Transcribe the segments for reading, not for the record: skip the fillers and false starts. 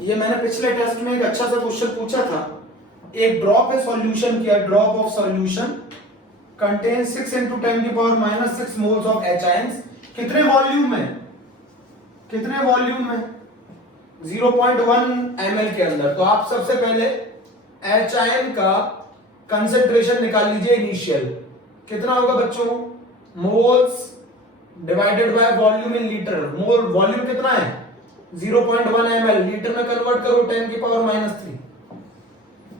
ये मैंने पिछले टेस्ट में एक अच्छा सा क्वेश्चन पूछा था। एक ड्रॉप है सॉल्यूशन किया, drop of solution contain 6 × 10⁻⁻6 moles of HINs। कितने वॉल्यूम में, कितने वॉल्यूम में? 0.1 ml के अंदर। तो आप सबसे पहले HIN का कंसेंट्रेशन निकाल लीजिए इनिशियल। कितना होगा बच्चों? Moles divided by volume in litre. Mole volume कितना है? 0.1 ml। लीटर में कन्वर्ट करो 10⁻³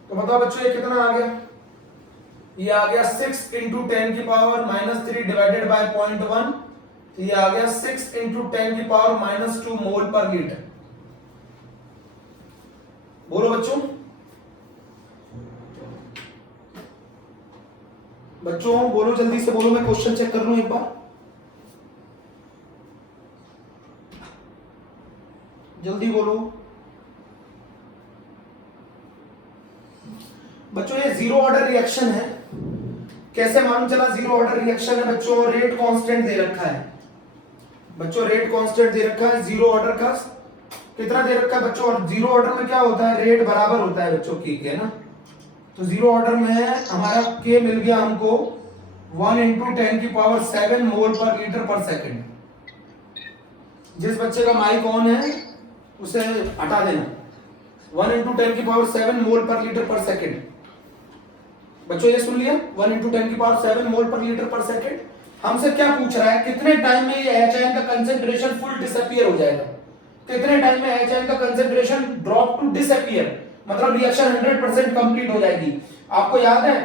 तो बताओ बच्चों ये कितना आ गया? ये आ गया 6 × 10⁻³ डिवाइडेड बाय 0.1। तो ये आ गया 6 × 10⁻² मोल पर लीटर। बोलो बच्चों, बच्चों बोलो, जल्दी से बोलो, मैं क्वेश्चन चेक कर लूं एक बार। जल्दी बोलो बच्चों। ये जीरो ऑर्डर रिएक्शन है। कैसे मालूम चला जीरो ऑर्डर रिएक्शन है बच्चों? रेट कांस्टेंट दे रखा है बच्चों, रेट कांस्टेंट दे रखा है। जीरो ऑर्डर का कितना दे रखा है बच्चों? और जीरो ऑर्डर में क्या होता है? रेट बराबर होता है बच्चों के ना। तो जीरो ऑर्डर में हमारा के मिल गया हमको 1 × 10⁻7 मोल पर लीटर पर सेकंड। जिस बच्चे का माइक ऑन है उसे हटा देना। 1 × 10⁻7 मोल पर लीटर पर सेकंड। बच्चों ये सुन लिया, 1 × 10⁻7 मोल पर लीटर पर सेकंड। हमसे क्या पूछ रहा है? कितने टाइम में ये HIN का कंसेंट्रेशन फुल डिसअपीयर हो जाएगा? कितने टाइम में HIN का कंसेंट्रेशन ड्रॉप टू डिसअपीयर, मतलब रिएक्शन 100% कंप्लीट हो जाएगी? आपको याद है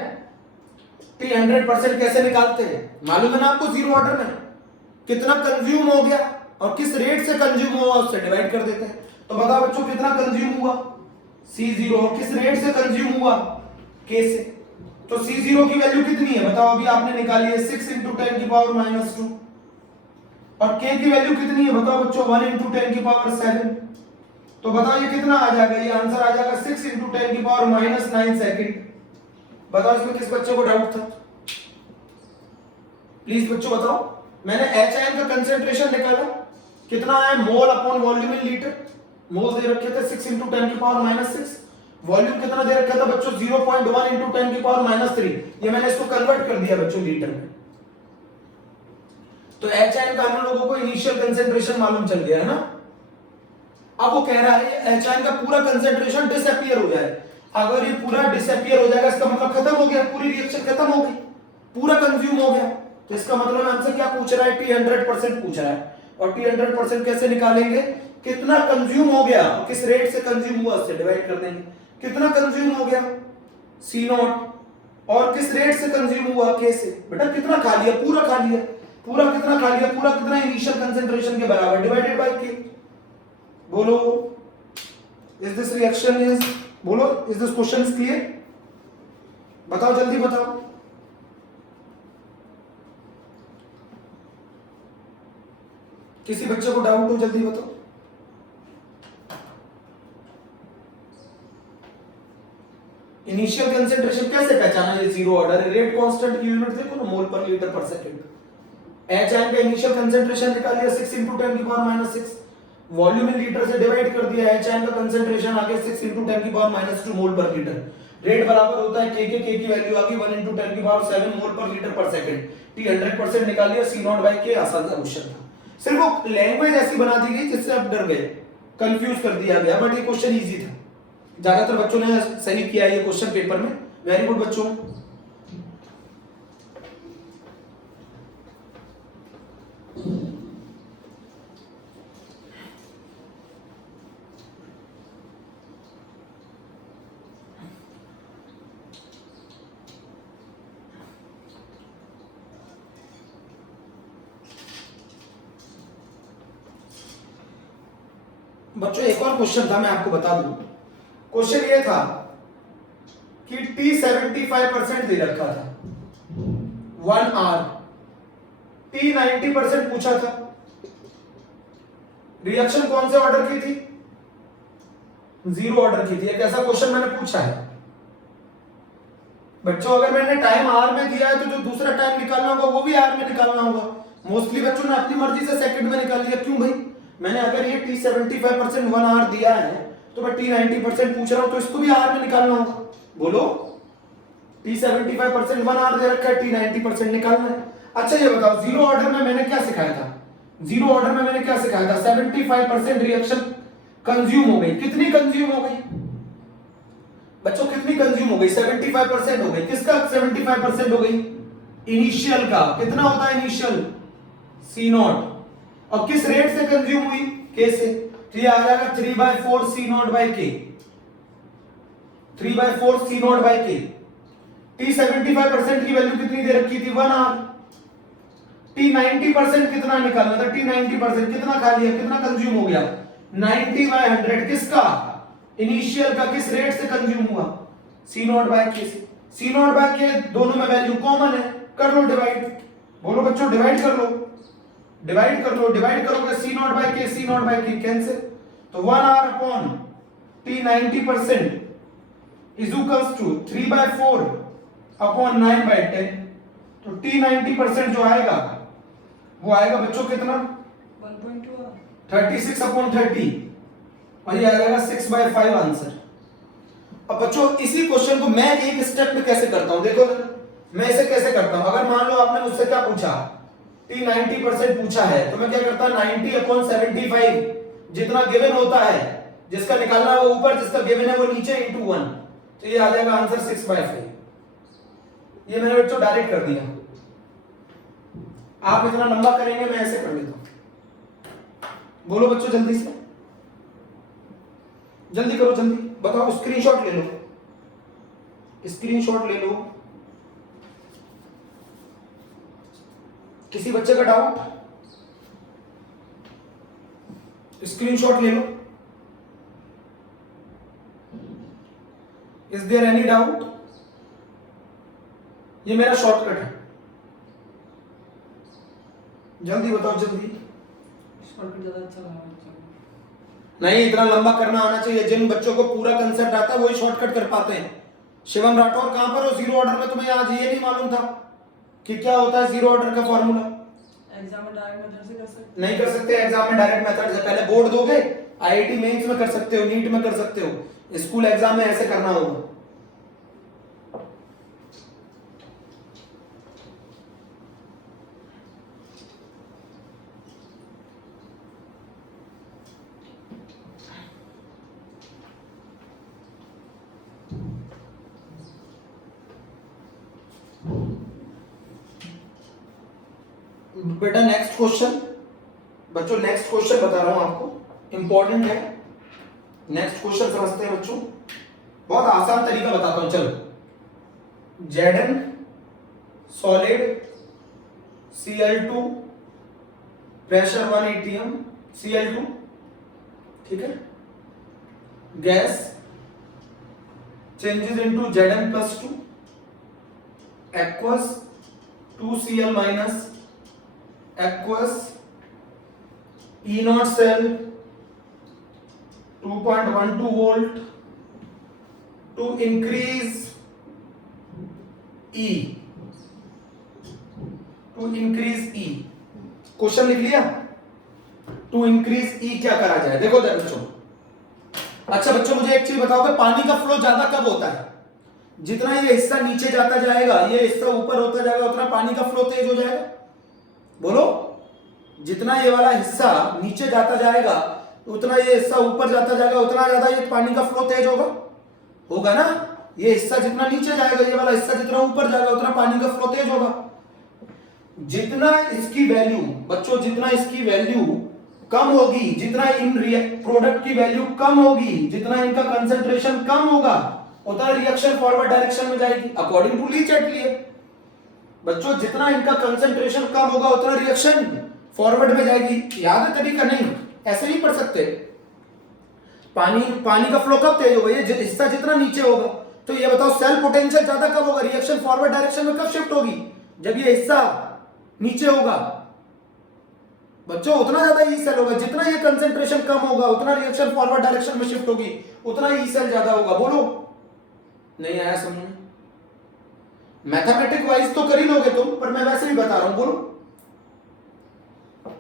T 100% कैसे निकालते हैं? मालूम है ना आपको? जीरो ऑर्डर में कितना कंज्यूम हो गया और किस रेट से कंज्यूम हुआ उससे डिवाइड कर देते हैं। तो बताओ बच्चों कितना कंज्यूम हुआ? C0। किस रेट से कंज्यूम हुआ? K से। तो C0 की वैल्यू कितनी है बताओ? अभी आपने निकाली है 6 × 10⁻²। और K की वैल्यू कितनी है बताओ बच्चों? 1 × 10⁻7। तो बताओ ये कितना आ जाएगा? ये आंसर आ जाएगा 6 × 10⁻9 सेकंड। बताओ इसमें किस बच्चे को डाउट था? प्लीज बच्चों बताओ। मैंने HIN का कंसेंट्रेशन निकाला, कितना है? Mole upon volume in litre. Mole दे रखे थे 6 × 10⁻6। वॉल्यूम कितना दे रखा था बच्चों? 0.1 × 10⁻3। ये मैंने इसको कन्वर्ट कर दिया बच्चों लीटर में। तो HIN का हम लोगों को इनिशियल कंसेंट्रेशन मालूम चल गया है ना। अब वो कह रहा है HIN का पूरा कंसेंट्रेशन डिसअपीयर हो जाए। अगर ये पूरा डिसअपीयर हो जाएगा इसका मतलब खत्म हो गया, पूरी रिएक्शन खत्म हो गई, पूरा कंज्यूम हो गया। तो इसका मतलब हमसे क्या पूछ रहा है? T 100% पूछ रहा है। और T 100% कैसे निकालेंगे? कितना कंज्यूम हो गया और किस रेट से कंज्यूम हुआ उससे डिवाइड कर देंगे। कितना कंज्यूम हो गया? C0। और किस रेट से कंज्यूम हुआ? K से। बेटा कितना खा लिया? पूरा खा लिया। पूरा कितना खा लिया? पूरा कितना? इनिशियल कंसेंट्रेशन के बराबर डिवाइडेड बाय K। बोलो इज दिस रिएक्शन इज, बोलो is this question is clear? बताओ जल्दी बताओ। किसी बच्चे को डाउट हो जल्दी बताओ। इनिशियल कंसेंट्रेशन कैसे पहचाना? ये जीरो ऑर्डर है। रेट कांस्टेंट की यूनिट देखो ना, मोल पर लीटर पर सेकंड। HIN का इनिशियल कंसेंट्रेशन निकाल लिया 6 × 10⁻6। वॉल्यूम इन लीटर से डिवाइड कर दिया। HIN का कंसेंट्रेशन आ गया 6 × 10⁻² मोल पर लीटर। रेट बराबर होता है K की वैल्यू आ गई 1 × 10⁻7 मोल पर लीटर पर सेकंड। T 100% निकाल लिया, C0/K। आसान सा क्वेश्चन था। सिर्फ वो लैंग्वेज ऐसी बना दी गई जिससे आप डर गए, कंफ्यूज कर दिया गया, बट ये क्वेश्चन इजी था। ज्यादातर बच्चों ने सही किया ये क्वेश्चन पेपर में। वेरी गुड बच्चों। बच्चों एक और क्वेश्चन था, मैं आपको बता दूं। क्वेश्चन ये था कि T 75% दे रखा था 1 आवर, T 90% पूछा था। रिएक्शन कौन से ऑर्डर की थी? जीरो ऑर्डर की थी। एक ऐसा क्वेश्चन मैंने पूछा है बच्चों। अगर मैंने टाइम आवर में दिया है तो जो दूसरा टाइम निकालना होगा वो भी आवर में निकालना होगा। मोस्टली बच्चों ने अपनी मर्जी से सेकंड में निकाल लिया। क्यों भाई? मैंने अगर ये T 75% 1 आवर दिया है तो मैं T90% पूछ रहा हूं, तो इसको भी R में निकालना होगा। बोलो, T75% 1 R दे रखा है, T90% निकालना है। अच्छा ये बताओ, जीरो ऑर्डर में मैंने क्या सिखाया था? जीरो ऑर्डर में मैंने क्या सिखाया था? 75% रिएक्शन कंज्यूम हो गई। कितनी कंज्यूम हो गई बच्चों? कितनी कंज्यूम हो गई? 75% हो गई। किसका 75% हो गई? इनिशियल का। कितना होता है इनिशियल? C0। और किस रेट से कंज्यूम हुई? K से। तो ये आ जाएगा 3/4 C0/K। 3/4 C0/K। T75% की वैल्यू कितनी दे रखी थी? 1 R। T90% कितना निकालना था? T90% कितना खा लिया, कितना कंज्यूम हो गया? 90/100। किसका? इनिशियल का। किस रेट से कंज्यूम हुआ? C0/K से। C0/K दोनों में वैल्यू कॉमन है, कर लो डिवाइड। बोलो बच्चों, डिवाइड कर लो, डिवाइड कर लो। डिवाइड करोगे C0/K, C0/K कैंसिल, तो 1 R upon T90% is equals to 3/4 upon 9/10। तो T90% जो आएगा वो आएगा बच्चों कितना? 1.2 36 अपॉन 30, और ये आ जाएगा 6/5 आंसर। अब बच्चों इसी क्वेश्चन को मैं एक स्टेप में कैसे करता हूं, देखो मैं इसे कैसे करता हूं। अगर मान लो आपने मुझसे क्या पूछा, T90% पूछा है, तो मैं क्या करता? 90 अपॉन 75 जितना गिवन होता है, जिसका निकालना है वो ऊपर, जिसका गिवन है वो नीचे, इंटू 1। तो ये आ जाएगा आंसर 6/5। ये मैंने बच्चों डायरेक्ट कर दिया। आप इतना लंबा करेंगे, मैं ऐसे कर लेता हूं। बोलो बच्चों जल्दी से, जल्दी करो, जल्दी बताओ। स्क्रीनशॉट ले लो, स्क्रीनशॉट ले लो। किसी बच्चे का डाउट? स्क्रीनशॉट ले लो। Is there any doubt? ये मेरा शॉर्टकट है, जल्दी बताओ, जल्दी। शॉर्टकट ज्यादा अच्छा लगा। नहीं, इतना लंबा करना आना चाहिए। जिन बच्चों को पूरा कंसेप्ट आता है वही शॉर्टकट कर पाते हैं। शिवम राठौर कहां पर हो? जीरो ऑर्डर में तुम्हें आज ये नहीं मालूम था कि क्या होता है जीरो ऑर्डर का फॉर्मूला? एग्जाम में डायरेक्ट मेथड से कर सकते? नहीं कर सकते एग्जाम में डायरेक्ट मेथड से। पहले बोर्ड दोगे, आईआईटी मेंस में कर सकते हो, नीट में कर सकते हो, स्कूल एग्जाम में ऐसे करना होगा। बेटा नेक्स्ट क्वेश्चन, बच्चों नेक्स्ट क्वेश्चन बता रहा हूं आपको, इंपॉर्टेंट है। नेक्स्ट क्वेश्चन समझते हैं बच्चों, बहुत आसान तरीका बताता हूं। चलो, Zn solid, Cl2 pressure 1 atm Cl2, ठीक है। Gas changes into Zn+2, aqueous 2Cl minus aqueous, E0 cell 2.12 volt to increase E, to increase E। Question लिख लिया? टू इंक्रीज E क्या करा जाए? देखो बच्चों, अच्छा बच्चों मुझे एक चीज बताओ कि पानी का फ्लो ज्यादा कब होता है? जितना ये हिस्सा नीचे जाता जाएगा, ये हिस्सा ऊपर होता जाएगा, उतना पानी का फ्लो तेज हो जाएगा। बोलो, जितना ये वाला हिस्सा नीचे जाता जाएगा, उतना ये हिस्सा ऊपर जाता जाएगा, उतना ज्यादा ये पानी का फ्लो तेज होगा, होगा ना? ये हिस्सा जितना नीचे जाएगा, ये वाला हिस्सा जितना ऊपर जाएगा, उतना पानी का फ्लो तेज होगा। जितना इसकी वैल्यू बच्चों, जितना इसकी वैल्यू कम होगी, जितना इन प्रोडक्ट की वैल्यू कम होगी, जितना इनका कंसंट्रेशन कम होगा, उतना रिएक्शन फॉरवर्ड डायरेक्शन में जाएगी, अकॉर्डिंग टू ली चैटली। बच्चों जितना इनका कंसंट्रेशन कम होगा, उतना रिएक्शन फॉरवर्ड में जाएगी। याद है तरीका? नहीं, ऐसे नहीं पढ़ सकते। पानी का फ्लो कब तेज होगा? ये हिस्सा जितना नीचे होगा। तो ये बताओ, सेल पोटेंशियल ज्यादा कब होगा? रिएक्शन फॉरवर्ड डायरेक्शन में कब शिफ्ट होगी? जब ये हिस्सा नीचे होगा बच्चों, उतना ज्यादा ई सेल होगा। जितना ये कंसंट्रेशन कम होगा, उतना रिएक्शन फॉरवर्ड डायरेक्शन में शिफ्ट होगी, उतना ई सेल ज्यादा होगा। बोलो, नहीं आया समझ में? मैथमेटिक वाइज तो कर ही लोगे तुम, पर मैं वैसे भी बता रहा हूं। बोलो,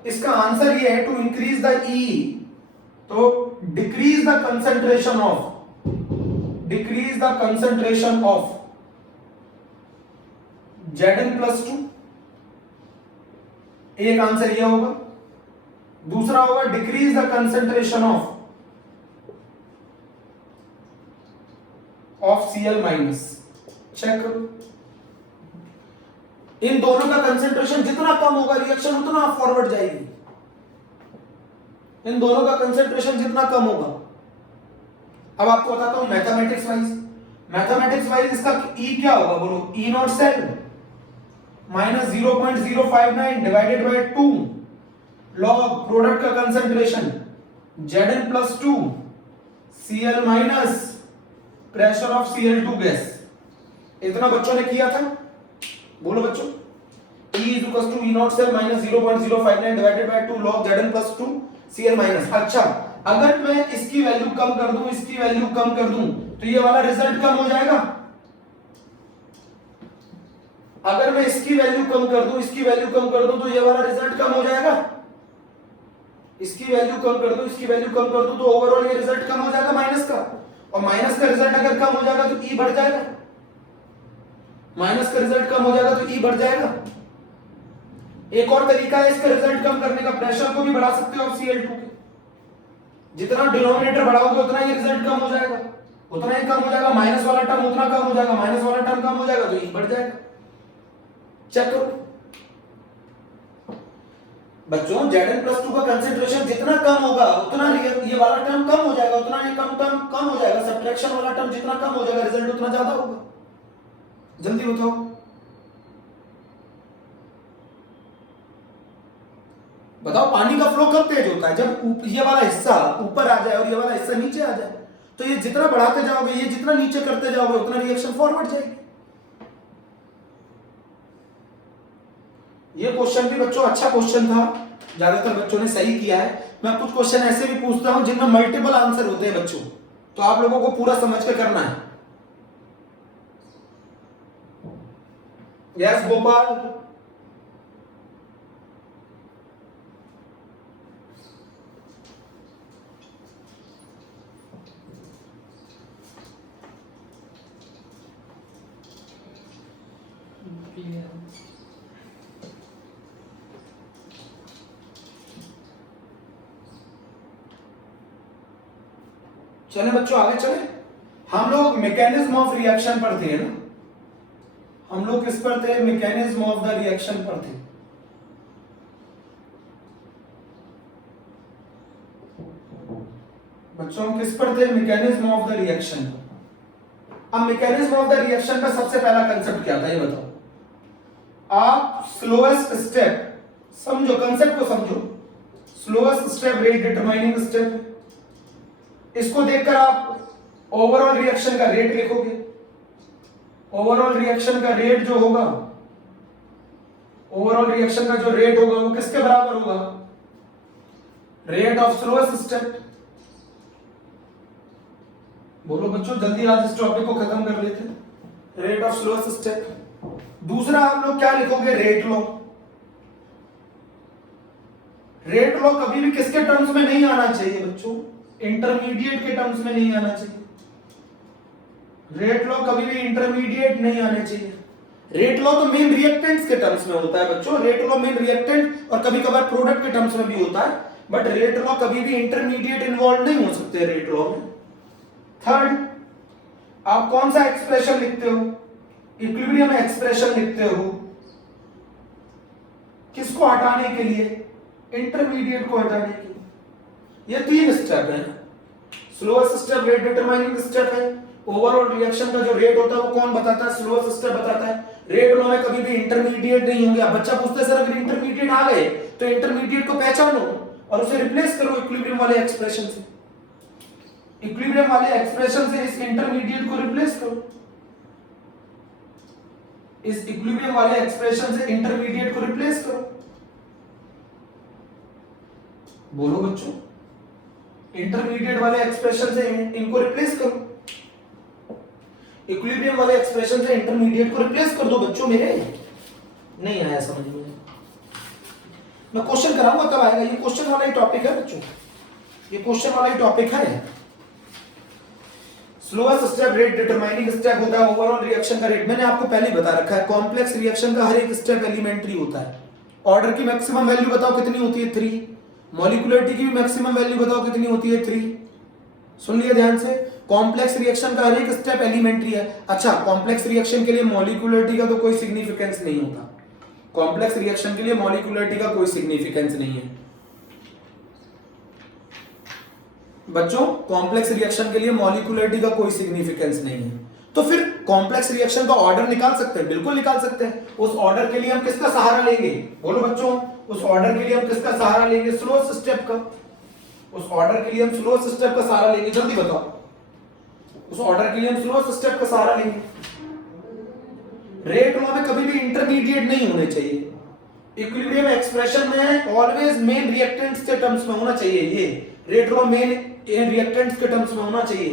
इसका आंसर ये है टू इंक्रीज द ई तो decrease the concentration of Zn+2, एक आंसर यह होगा। दूसरा होगा decrease the concentration of Cl-। Check करो, इन दोनों का कंसंट्रेशन जितना कम होगा रिएक्शन उतना फॉरवर्ड जाएगी। इन दोनों का कंसंट्रेशन जितना कम होगा, अब आपको बताता हूं मैथमेटिक्स वाइज इसका E क्या होगा, बोलो। E not cell minus 0.059 divided by 2 log product का concentration Zn+2 Cl minus pressure of Cl2 gas. इतना बच्चों ने किया था, बोलो बच्चों। E E not cell minus 0.059 divided by 2 log Zn+2 Cl minus. अच्छा, अगर मैं इसकी वैल्यू कम कर दूं, इसकी वैल्यू कम कर दूं, तो ये वाला रिजल्ट कम हो जाएगा। अगर मैं इसकी वैल्यू कम कर दूं, इसकी वैल्यू कम कर दूं, तो ये वाला रिजल्ट कम हो जाएगा। इसकी वैल्यू कम कर दूं, इसकी वैल्यू कम कर दूं, तो ओवरऑल ये रिजल्ट कम हो जाएगा माइनस का। और माइनस का रिजल्ट अगर कम हो जाएगा तो E बढ़ जाएगा। माइनस का रिजल्ट कम हो जाएगा तो E बढ़ जाएगा। एक और तरीका है इसका रिजल्ट कम करने का, प्रेशर को भी बढ़ा सकते हो और Cl2 के। जितना डिनोमिनेटर बढ़ाओगे उतना ही रिजल्ट कम हो जाएगा, उतना ही कम हो जाएगा। माइनस वाला टर्म उतना कम हो जाएगा, माइनस वाला टर्म कम हो जाएगा तो E बढ़ जाएगा। चेक करो बच्चों, Zn+2 का कंसंट्रेशन जितना कम होगा उतना ये वाला टर्म कम हो जाएगा, उतना ये कम हो जाएगा। सब्ट्रैक्शन वाला टर्म जितना कम हो जाएगा रिजल्ट उतना ज्यादा होगा। जल्दी बताओ। बताओ, पानी का फ्लो कब तेज होता है? जब ये वाला हिस्सा ऊपर आ जाए और ये वाला हिस्सा नीचे आ जाए। तो ये जितना बढ़ाते जाओगे, ये जितना नीचे करते जाओगे, उतना रिएक्शन फॉरवर्ड जाएगी। ये क्वेश्चन भी बच्चों अच्छा क्वेश्चन था, ज्यादातर बच्चों ने सही किया है। मैं कुछ क्वेश्चन ऐसे भी पूछता हूं जिनमें मल्टीपल आंसर होते हैं बच्चों, तो आप लोगों को पूरा समझ के करना है। यस गोपाल, चले बच्चों आगे चले। हम लोग मैकेनिज्म ऑफ रिएक्शन पर थे ना, हम लोग किस पर थे? मैकेनिज्म ऑफ द रिएक्शन पर थे। बच्चों किस पर थे? Mechanism of the reaction. अब मैकेनिज्म ऑफ द रिएक्शन का सबसे पहला कंसेप्ट क्या था ये बताओ। आप स्लोएस्ट स्टेप समझो, कंसेप्ट को समझो। Slowest step rate determining step, इसको देखकर आप ओवरऑल रिएक्शन का रेट लिखोगे। ओवरऑल रिएक्शन का रेट जो होगा, ओवरऑल रिएक्शन का जो रेट होगा वो किसके बराबर होगा? Rate of slowest step. बोलो बच्चों, जल्दी आज इस टॉपिक को खत्म कर लेते हैं। Rate of slowest step. दूसरा आप लोग क्या लिखोगे? Rate law. रेट लॉ कभी भी किसके टर्म्स में नहीं आना चाहिए बच्चों? इंटरमीडिएट के टर्म्स में नहीं आना चाहिए। रेट लॉ कभी भी इंटरमीडिएट नहीं आने चाहिए। रेट लॉ तो मेन रिएक्टेंट्स के टर्म्स में होता है बच्चों। रेट लॉ मेन रिएक्टेंट और कभी कभार प्रोडक्ट के टर्म्स में भी होता है, बट रेट लॉ कभी भी इंटरमीडिएट इन्वॉल्व नहीं हो सकते रेट लॉ में। थर्ड, आप कौन सा एक्सप्रेशन लिखते हो? इक्विलिब्रियम एक्सप्रेशन लिखते हो। किसको हटाने के लिए? इंटरमीडिएट को हटाने के लिए। ये तीन स्टेप है। Slowest step rate determining step है। ओवरऑल रिएक्शन का जो रेट होता है वो कौन बताता है? स्लोएस्ट स्टेप बताता है। रेट लॉ में कभी भी इंटरमीडिएट नहीं होंगे। अब बच्चा पूछता है सर अगर इंटरमीडिएट आ गए तो इंटरमीडिएट को पहचानो और उसे रिप्लेस करो इक्विलिब्रियम वाले एक्सप्रेशन से। इक्विलिब्रियम वाले एक्सप्रेशन से इस इंटरमीडिएट को रिप्लेस करो। इस इक्विलिब्रियम वाले एक्सप्रेशन से इंटरमीडिएट को रिप्लेस करो। बोलो बच्चों, इंटरमीडिएट वाले एक्सप्रेशन से इनको रिप्लेस करो। इक्विलिब्रियम वाले एक्सप्रेशन से इंटरमीडिएट को रिप्लेस कर दो बच्चों। मेरे नहीं आया समझ में? मैं क्वेश्चन कराऊंगा तब आएगा। ये क्वेश्चन वाला ही टॉपिक है बच्चों। ये क्वेश्चन वाला ही टॉपिक है। Slowest step rate determining step होता है ओवरऑल रिएक्शन का रेट। मैंने आपको पहले ही बता रखा है, कॉम्प्लेक्स रिएक्शन का हर एक स्टेप एलिमेंट्री होता है। ऑर्डर की मैक्सिमम वैल्यू बताओ कितनी होती है 3, मॉलिक्यूलरिटी की भी मैक्सिमम वैल्यू बताओ कितनी होती है 3। सुन लिया ध्यान से, कॉम्प्लेक्स रिएक्शन का हर एक स्टेप एलिमेंट्री है। अच्छा, कॉम्प्लेक्स रिएक्शन के लिए मॉलिक्यूलरिटी का तो कोई सिग्निफिकेंस नहीं होता, कॉम्प्लेक्स रिएक्शन के लिए मॉलिक्यूलरिटी का कोई सिग्निफिकेंस नहीं है बच्चों, कॉम्प्लेक्स रिएक्शन के लिए मॉलिक्यूलरिटी का कोई सिग्निफिकेंस नहीं है। तो फिर कॉम्प्लेक्स रिएक्शन का ऑर्डर निकाल सकते हैं, बिल्कुल निकाल सकते हैं। उस ऑर्डर के लिए हम किसका सहारा लेंगे, बोलो बच्चों, उस ऑर्डर के लिए हम किसका सहारा लेंगे, स्लोएस्ट स्टेप का। उस ऑर्डर के लिए हम स्लोएस्ट स्टेप का सहारा लेंगे, जल्दी बताओ, उस ऑर्डर के लिए हम स्लोएस्ट स्टेप का सहारा लेंगे। रेट लॉ में कभी भी इंटरमीडिएट नहीं होने चाहिए, इक्विलिब्रियम एक्सप्रेशन में ऑलवेज मेन रिएक्टेंट्स के टर्म्स में होना चाहिए। ये रेट लॉ मेन रिएक्टेंट्स के टर्म्स में होना चाहिए।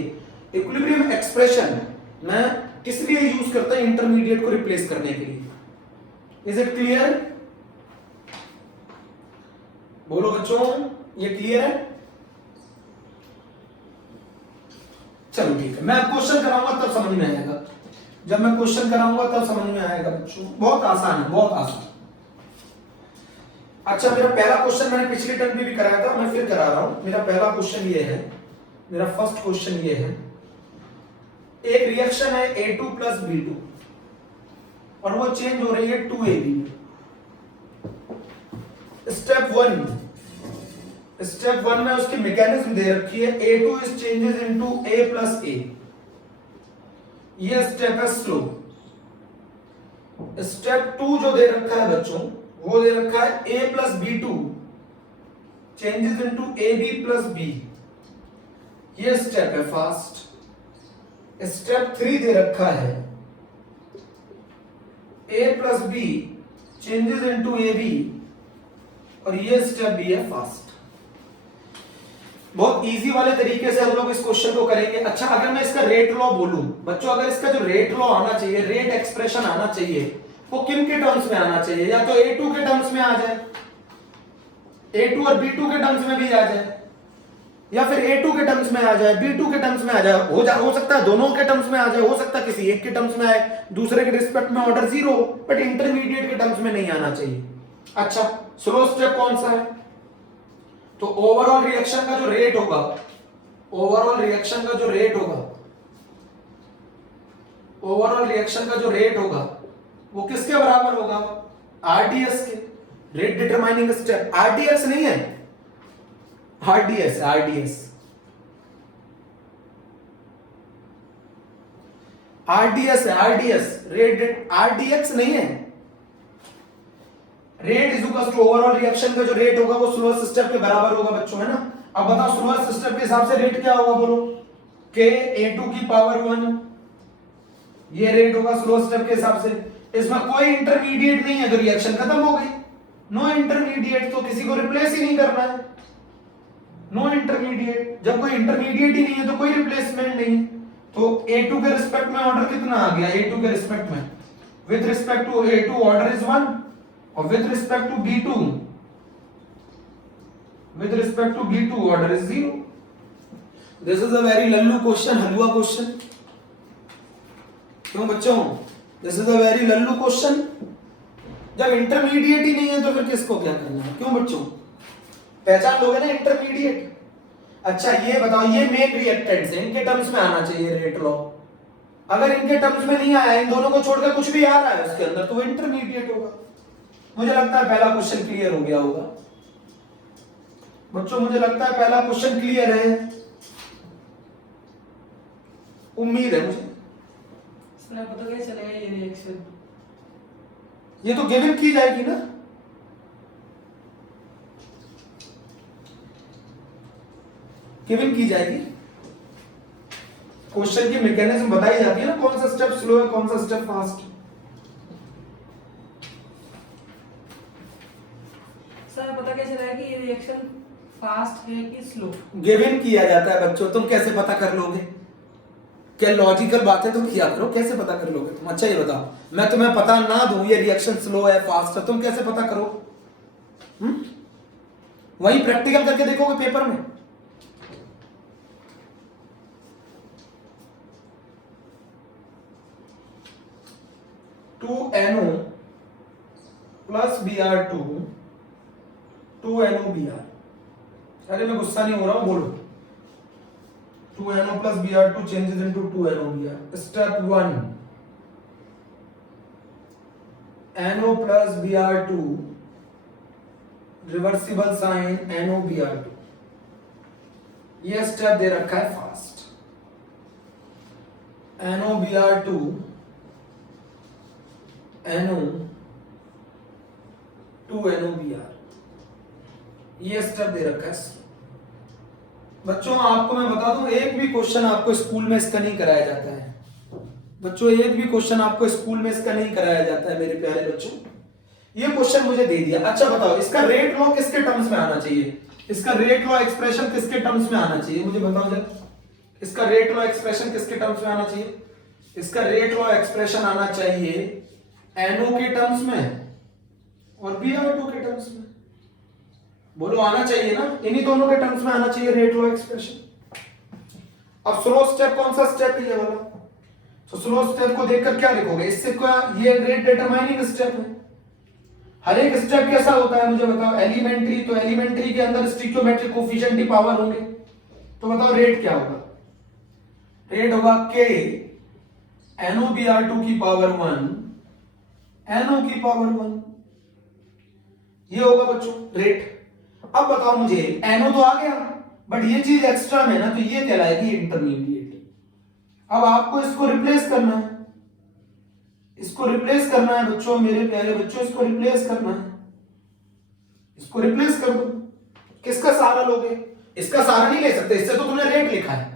इक्विलिब्रियम एक्सप्रेशन में किस लिए यूज करते हैं, इंटरमीडिएट को रिप्लेस करने के लिए। इज इट क्लियर, बोलो बच्चों, ये क्लियर है। चलो ठीक है, मैं क्वेश्चन कराऊंगा तब समझ में आएगा, जब मैं क्वेश्चन कराऊंगा तब समझ में आएगा बच्चों, बहुत आसान है, बहुत आसान। अच्छा, मेरा पहला क्वेश्चन मैंने पिछले टर्म में भी कराया था, मैं फिर करा रहा हूं। मेरा पहला क्वेश्चन ये है, मेरा फर्स्ट क्वेश्चन ये है, एक रिएक्शन है A2 प्लस B2 और वो चेंज हो रही है 2AB में। स्टेप वन में उसकी मैकेनिज्म दे रखी है, A2 is changes into A plus A। ये स्टेप है स्लो। स्टेप 2 जो दे रखा है बच्चों, वो दे रखा है A plus B2 changes into AB plus B। ये स्टेप है फास्ट। स्टेप 3 दे रखा है A plus B changes into AB और ये स्टेप भी है फास्ट। बहुत इजी वाले तरीके से हम लोग इस क्वेश्चन को करेंगे। अच्छा, अगर मैं इसका रेट लॉ बोलूं बच्चों, अगर इसका जो रेट लॉ आना चाहिए, रेट एक्सप्रेशन आना चाहिए, वो किन के टर्म्स में आना चाहिए, या तो A2 के टर्म्स में आ जाए, A2 और B2 के टर्म्स में भी आ जाए, या फिर A2 के टर्म्स में आ जाए, B2 के टर्म्स में आ जाए, हो सकता है दोनों के टर्म्स में आ जाए, हो सकता है किसी एक के टर्म्स में आए, दूसरे के रिस्पेक्ट में ऑर्डर 0, बट इंटरमीडिएट के टर्म्स में नहीं आना चाहिए। अच्छा, स्लो स्टेप कौन सा है, तो ओवरऑल रिएक्शन का जो रेट होगा, ओवरऑल रिएक्शन का जो रेट होगा, ओवरऑल रिएक्शन का जो रेट होगा वो किसके बराबर होगा, आरडीएस के। रेट डिटरमाइनिंग स्टेप, आरडीएस नहीं है, आरडीएस, आरडीएस, आरडीएस है, आरडीएस, रेट, आरडीएक्स नहीं है। Rate is equal to overall reaction का जो रेट होगा वो स्लोएस्ट स्टेप के बराबर होगा बच्चों, है ना। अब बताओ स्लोएस्ट स्टेप के हिसाब से रेट क्या होगा, बोलो, k A2 की पावर 1, ये रेट होगा स्लोएस्ट स्टेप के हिसाब से। इसमें कोई इंटरमीडिएट नहीं है तो रिएक्शन खत्म हो गई, नो इंटरमीडिएट, तो किसी को रिप्लेस ही नहीं करना है, नो इंटरमीडिएट। जब कोई इंटरमीडिएट ही नहीं है तो कोई रिप्लेसमेंट नहीं है, तो A2 के रिस्पेक्ट में ऑर्डर कितना आ गया, A2 के रिस्पेक्ट में, with respect to A2 order is 1 और with respect to B2, with respect to B2 order is 0। This is a very लल्लू क्वेश्चन, हलवा क्वेश्चन, क्यों बच्चों, दिस इज अ वेरी लल्लू क्वेश्चन। जब इंटरमीडिएट ही नहीं है तो फिर किसको क्या करना है, क्यों बच्चों, पहचान लोगे ना इंटरमीडिएट। अच्छा ये बताओ, ये मेन रिएक्टेंट्स हैं, इनके टर्म्स में आना चाहिए रेट लॉ। अगर इनके टर्म्स में नहीं आया, इन दोनों को छोड़कर कुछ भी आ रहा है उसके अंदर, तो वो इंटरमीडिएट होगा। मुझे लगता है पहला क्वेश्चन क्लियर हो गया होगा बच्चों, मुझे लगता है पहला क्वेश्चन क्लियर है, उम्मीद है मुझे। सर पता कैसे चलेगा ये रिएक्शन, ये तो गिवन की जाएगी ना, गिवन की जाएगी, क्वेश्चन की मैकेनिज्म बताई जाती है ना, कौन सा स्टेप स्लो है कौन सा स्टेप फास्ट। सर पता कैसे चलेगा कि ये रिएक्शन फास्ट है कि स्लो, गिवन किया जाता है बच्चों, तुम कैसे पता कर लोगे, क्या लॉजिकल बात है, तुम किया करो, कैसे पता कर लोगे तुम। अच्छा ये बताओ, मैं तुम्हें पता ना दूं ये रिएक्शन स्लो है फास्ट है, तुम कैसे पता करो, वही प्रैक्टिकल करके देखोगे पेपर में, 2NO plus Br2 2NO Br। अरे मैं गुस्सा नहीं हो रहा हूं, बोलो। 2NO plus Br2 changes into 2NO Br। Step 1, NO plus Br2 reversible sign NO Br2। ये स्टेप दे रखा है fast. NO Br2 NO 2NO Br, ये स्टेप दे रखा है। बच्चों आपको मैं बता दूं, एक भी क्वेश्चन आपको स्कूल में इसका नहीं कराया जाता है। बच्चों एक भी क्वेश्चन आपको स्कूल में इसका नहीं कराया जाता है मेरे प्यारे बच्चों। ये क्वेश्चन मुझे दे दिया, अच्छा बताओ इसका रेट लॉ किसके टर्म्स में आना चाहिए? इसका रेट लॉ एक्सप्रेशन किसके टर्म्स में आना चाहिए? मुझे बताओ जरा, इसका रेट लॉ एक्सप्रेशन किसके टर्म्स में आना चाहिए? इसका रेट लॉ एक्सप्रेशन आना चाहिए NO के टर्म्स में और Br2 के टर्म्स में। बोलो आना चाहिए ना, इन्हीं दोनों के टर्म्स में आना चाहिए रेट लॉ एक्सप्रेशन। अब स्लो स्टेप कौन सा स्टेप है? ये वाला। तो स्लो स्टेप को देखकर क्या लिखोगे? इससे क्या, ये रेट डिटरमाइनिंग स्टेप है। हर एक स्टेप कैसा होता है मुझे बताओ? एलिमेंट्री, तो एलिमेंट्री के अंदर स्टिक्योमेट्रिक कोफिशिएंट ही पावर होंगे। तो बताओ रेट क्या होगा? रेट होगा K NO Br2 की पावर 1 NO की पावर 1, ये होगा बच्चों रेट। अब बताओ मुझे, NO तो आ गया बट ये चीज एक्स्ट्रा में ना, तो ये कहलाएगी इंटरमीडिएट। अब आपको इसको रिप्लेस करना है, इसको रिप्लेस करना है बच्चों, मेरे प्यारे बच्चों, इसको रिप्लेस करना है। इसको रिप्लेस कर दो। किसका सहारा लोगे? इसका सहारा नहीं ले सकते, इससे तो तुमने रेट लिखा है।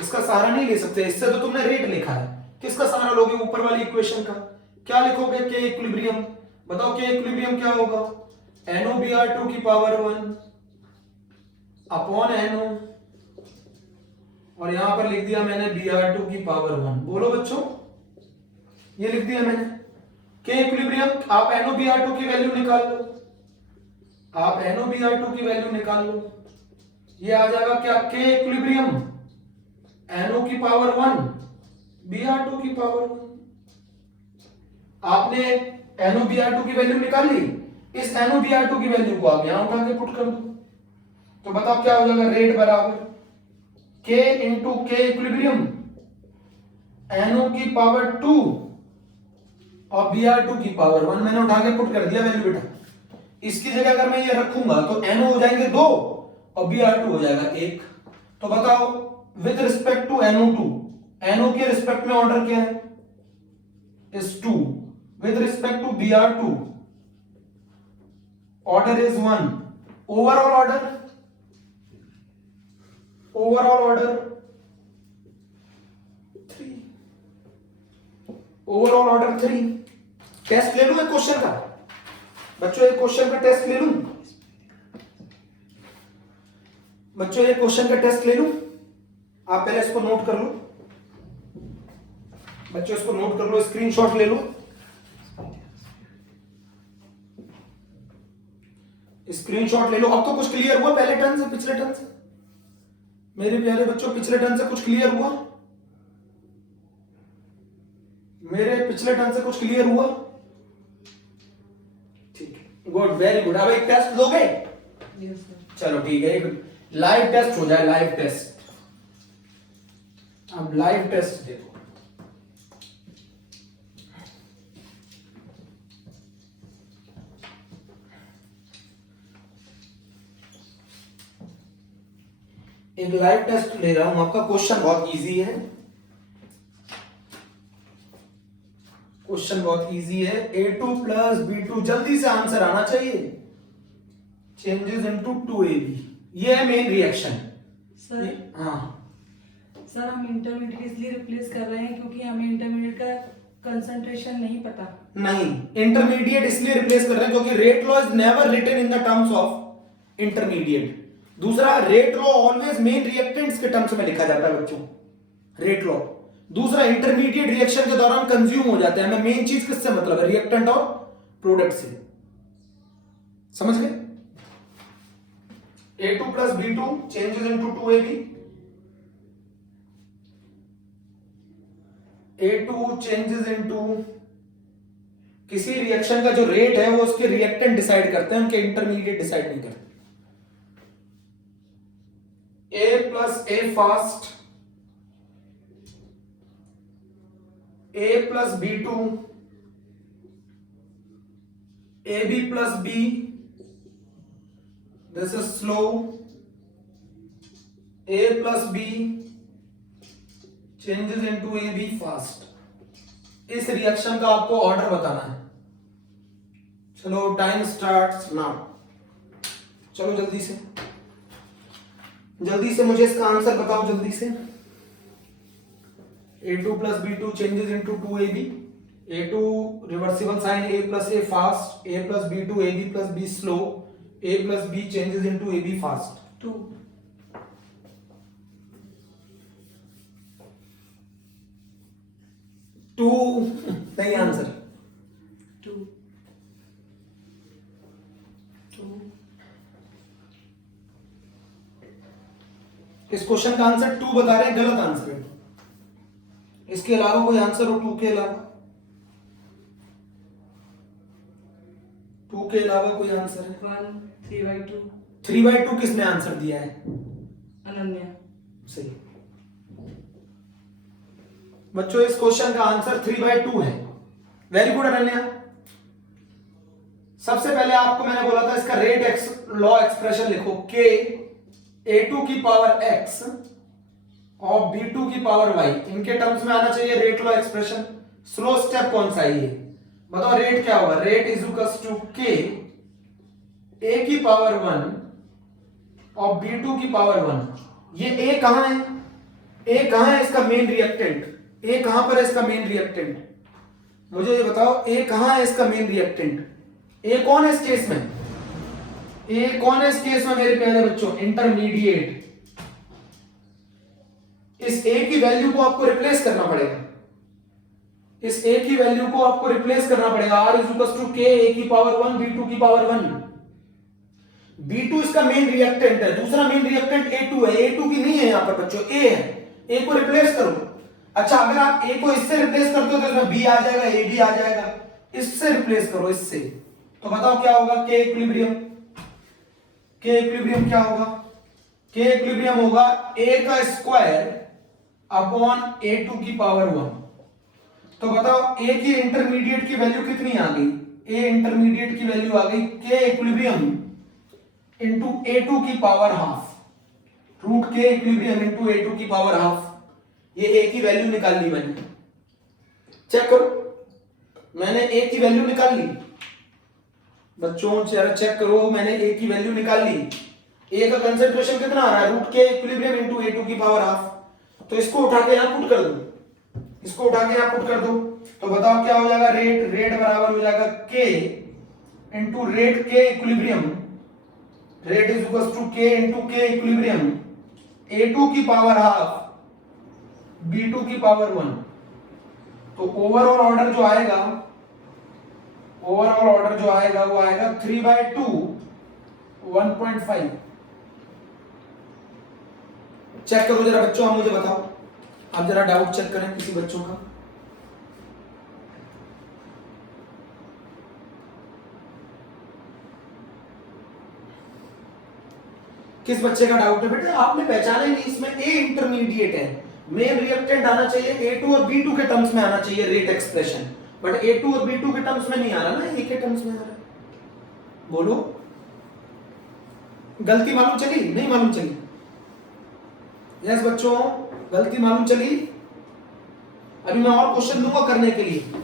इसका सहारा नहीं ले सकते, इससे तो तुमने रेट लिखा है। किसका सहारा लोगे? ऊपर वाली इक्वेशन का। क्या लिखोगे? K equilibrium. बताओ K इक्विलिब्रियम क्या होगा? NO Br2 की पावर 1 अपॉन NO, और यहां पर लिख दिया मैंने Br2 की पावर 1। बोलो बच्चों, ये लिख दिया मैंने K इक्विलिब्रियम। आप NO Br2 की वैल्यू निकाल लो, आप NO Br2 की वैल्यू निकाल लो। ये आ जाएगा क्या? K इक्विलिब्रियम NO की पावर 1 Br2 की पावर 1। आपने NO Br2 की वैल्यू निकाल ली, इस NO Br2 की वैल्यू को आप यहां उठा के पुट कर दो। तो बताओ क्या हो जाएगा? रेट बराबर K into K equilibrium NO की पावर 2 और Br2 की पावर 1। मैंने उठा के पुट कर दिया वैल्यू बेटा। इसकी जगह अगर मैं ये रखूंगा तो NO हो जाएंगे 2 और Br2 हो जाएगा 1। तो बताओ with respect to NO2, NO के रिस्पेक्ट में ऑर्डर क्या है? Is 2। With respect to Br2 order is 1। Overall order, overall order 3, overall order 3। Test ले लूं एक क्वेश्चन का? बच्चों एक क्वेश्चन का टेस्ट ले लूं? बच्चों एक क्वेश्चन का टेस्ट ले लूं? आप पहले इसको नोट कर लो बच्चों, इसको नोट कर लो, स्क्रीनशॉट ले लो। स्क्रीनशॉट ले लो। अब तो कुछ क्लियर हुआ पहले टर्न से, पिछले टर्न से? मेरे प्यारे बच्चों पिछले टर्न से कुछ क्लियर हुआ? मेरे पिछले टर्न से कुछ क्लियर हुआ? ठीक है, गुड, वेरी गुड। अब एक टेस्ट दोगे? Yes sir. चलो ठीक है, एक लाइव टेस्ट हो जाए, लाइव टेस्ट। अब लाइव टेस्ट देखो। एक लाइव टेस्ट ले रहा हूं आपका। क्वेश्चन बहुत इजी है, क्वेश्चन बहुत इजी है। A2 प्लस B2, जल्दी से आंसर आना चाहिए। चेंजेस इनटू 2AB, ये है मेन रिएक्शन। सर हाँ सर, हम इंटरमीडिएट इसलिए रिप्लेस कर रहे हैं क्योंकि हमें इंटरमीडिएट का कंसंट्रेशन नहीं पता। नहीं, इंटरमीडिएट इसलिए रिप्लेस कर रहे हैं क्योंकि rate law is never written in the terms of intermediate. दूसरा, rate law always main reactants के टर्म्स में लिखा जाता है बच्चों, रेट लॉ। दूसरा, इंटरमीडिएट रिएक्शन के दौरान कंज्यूम हो जाते हैं। हमें मेन चीज किससे मतलब है? रिएक्टेंट और प्रोडक्ट से। समझ गए? A2 plus B2 changes into 2AB, A2 changes into किसी रिएक्शन का जो रेट है वो उसके रिएक्टेंट डिसाइड करते हैं, उनके इंटरमीडिएट डिसाइड नहीं करते। A plus A fast, A plus B2, AB plus B, this is slow, A plus B changes into AB fast. इस रिएक्शन का आपको ऑर्डर बताना है। चलो टाइम स्टार्ट्स नाउ। चलो जल्दी से मुझे इसका आंसर बताओ जल्दी से। A2 plus B2 changes into 2AB, A2 reversible sign, A plus A fast, A plus B2, AB plus B slow, A plus B changes into AB fast. 2 2 नहीं answer. 2 इस क्वेश्चन का आंसर 2 बता रहे हैं, गलत आंसर है। इसके अलावा कोई आंसर हो 2 के अलावा? 2 के अलावा कोई आंसर है? 1 3/2 3/2 किसने आंसर दिया है? अनन्या। सही। बच्चों इस क्वेश्चन का आंसर 3/2 है। Very good Ananya. सबसे पहले आपको मैंने बोला था इसका रेट लॉ एक्सप्रेशन लिखो, k A2 की पावर x और B2 की पावर y, इनके टर्म्स में आना चाहिए rate law expression. Slow step कौन सा है ये बताओ? रेट क्या होगा? Rate is equals to k A की पावर 1 और B2 की पावर 1। ये A कहां है? A कहां है इसका मेन रिएक्टेंट? A कहां पर है इसका मेन रिएक्टेंट? मुझे ये बताओ A कहां है इसका मेन रिएक्टेंट? A कौन है इस केस में? A कौन है इस केस में मेरे प्यारे बच्चों? इंटरमीडिएट। इस A की वैल्यू को आपको रिप्लेस करना पड़ेगा। इस A की वैल्यू को आपको रिप्लेस करना पड़ेगा। R is equal to K A की पावर 1 B2 की पावर 1। B2 इसका मेन रिएक्टेंट है, दूसरा मेन रिएक्टेंट A2 है। A2 की नहीं है यहां पर बच्चों, A है। A को रिप्लेस करो। अच्छा अगर आप A को इससे रिप्लेस करते हो तो इसमें B आ जाएगा, A भी आ जाएगा। इससे रिप्लेस करो इससे, तो बताओ क्या होगा? K equilibrium. K इक्विलिब्रियम क्या होगा? K इक्विलिब्रियम होगा A का स्क्वायर अपॉन A2 की पावर 1। तो बताओ A की इंटरमीडिएट की वैल्यू कितनी आ गई? A इंटरमीडिएट की वैल्यू आ गई K इक्विलिब्रियम इंटू A2 की power half, root K equilibrium into A2 की पावर हाफ। ये A की वैल्यू निकाल ली मैंने, चेक करो, मैंने A की वैल्यू निकाल ली। बच्चों चेक करो, मैंने A की वैल्यू निकाल ली। A का कंसंट्रेशन कितना आ रहा है? Root K equilibrium into A2 की पावर हाफ। तो इसको उठा के यहां पुट कर दो, इसको उठा के यहां पुट कर दो, तो बताओ क्या हो जाएगा? रेट बराबर हो जाएगा K into rate K equilibrium, rate is equal to K into K equilibrium A2 की पावर हाफ B2 की पावर 1। तो ओवरऑल ऑर्डर जो आएगा, ओवरऑल ऑर्डर जो आएगा वो आएगा 3/2 1.5। चेक करो जरा बच्चों, आप मुझे बताओ, आप जरा डाउट चेक करें किसी बच्चों का। किस बच्चे का डाउट है बेटा? आपने पहचाना ही नहीं, इसमें A इंटरमीडिएट है, मेन रिएक्टेंट आना चाहिए A2 और B2 के टर्म्स में आना चाहिए रेट एक्सप्रेशन, बट A2 और B2 के टर्म्स में नहीं आ रहा ना, A के टर्म्स में आ रहा है। बोलो, गलती मालूम चली? नहीं मालूम चली? यस बच्चों, गलती मालूम चली? अभी मैं और क्वेश्चन दूंगा करने के लिए,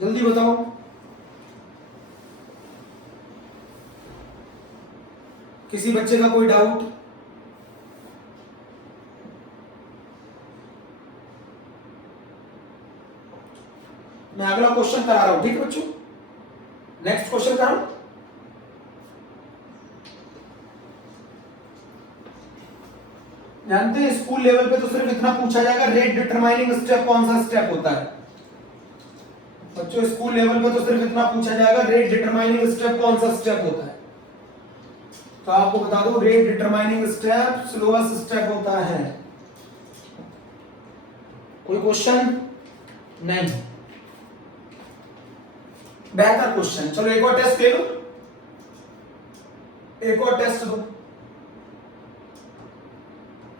जल्दी बताओ। किसी बच्चे का कोई डाउट? मैं अगला क्वेश्चन करा रहा हूं, ठीक है बच्चों? नेक्स्ट क्वेश्चन करा। जानते हैं स्कूल लेवल पे तो सिर्फ इतना पूछा जाएगा, रेट डिटरमाइनिंग स्टेप कौन सा स्टेप होता है? बच्चों स्कूल लेवल पे तो सिर्फ इतना पूछा जाएगा, रेट डिटरमाइनिंग स्टेप कौन सा स्टेप होता है? तो आपको बता दो, rate determining step slowest step होता है। कोई क्वेश्चन? नहीं। बेहतर क्वेश्चन। चलो एक और टेस्ट ले लो, एक और टेस्ट दो,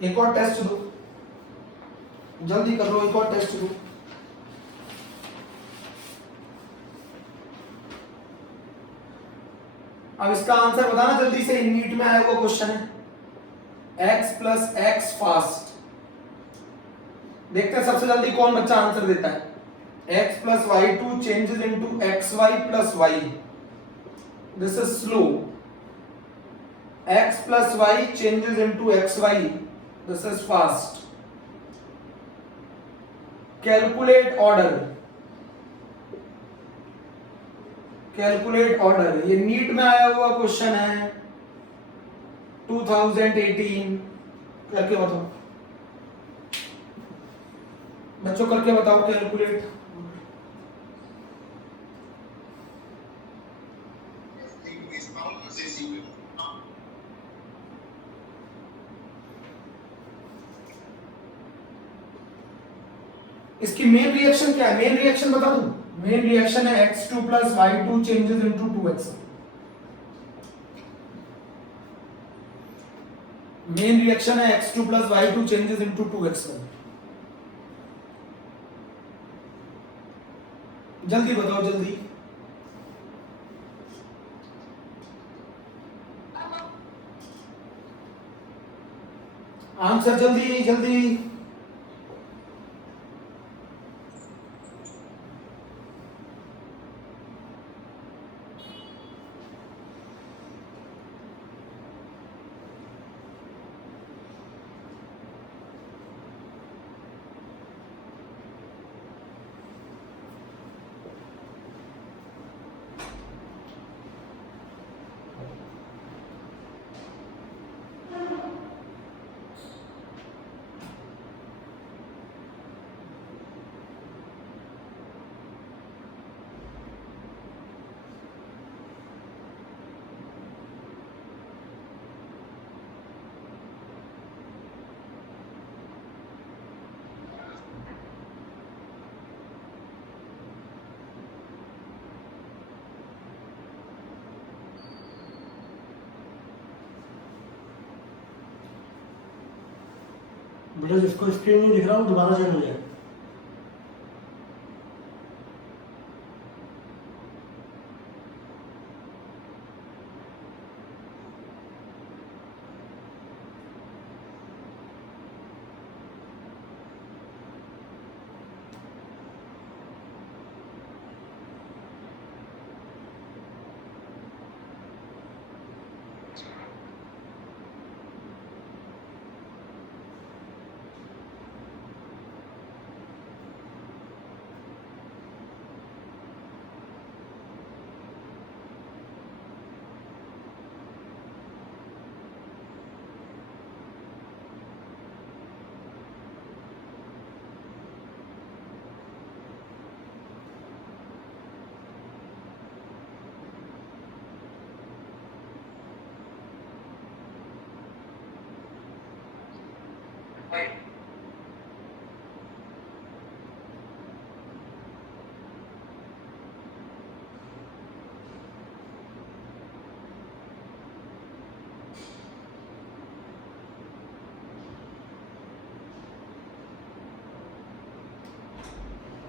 एक और टेस्ट दो, जल्दी कर लो, एक और टेस्ट दो। अब इसका आंसर बताना जल्दी से, नीट में आया हुआ क्वेश्चन है। x प्लस एक्स फास्ट, देखते हैं सबसे जल्दी कौन बच्चा आंसर देता है। x plus Y two changes into X Y plus Y, this is slow. x plus Y changes into X Y, this is fast. Calculate order, calculate order, ये NEET में आया हुआ क्वेश्चन है 2018। करके बताओ बच्चों, करके बताओ कैलकुलेट। इसकी मेन रिएक्शन क्या है, मेन रिएक्शन बता दूं? मेन रिएक्शन है x2 plus y2 changes into 2x। Main reaction है x2 plus y2 changes into 2x। जल्दी बताओ जल्दी। आंसर जल्दी जल्दी। बेटा जिसको स्क्रीन नहीं दिख रहा वो दोबारा से हो जाए।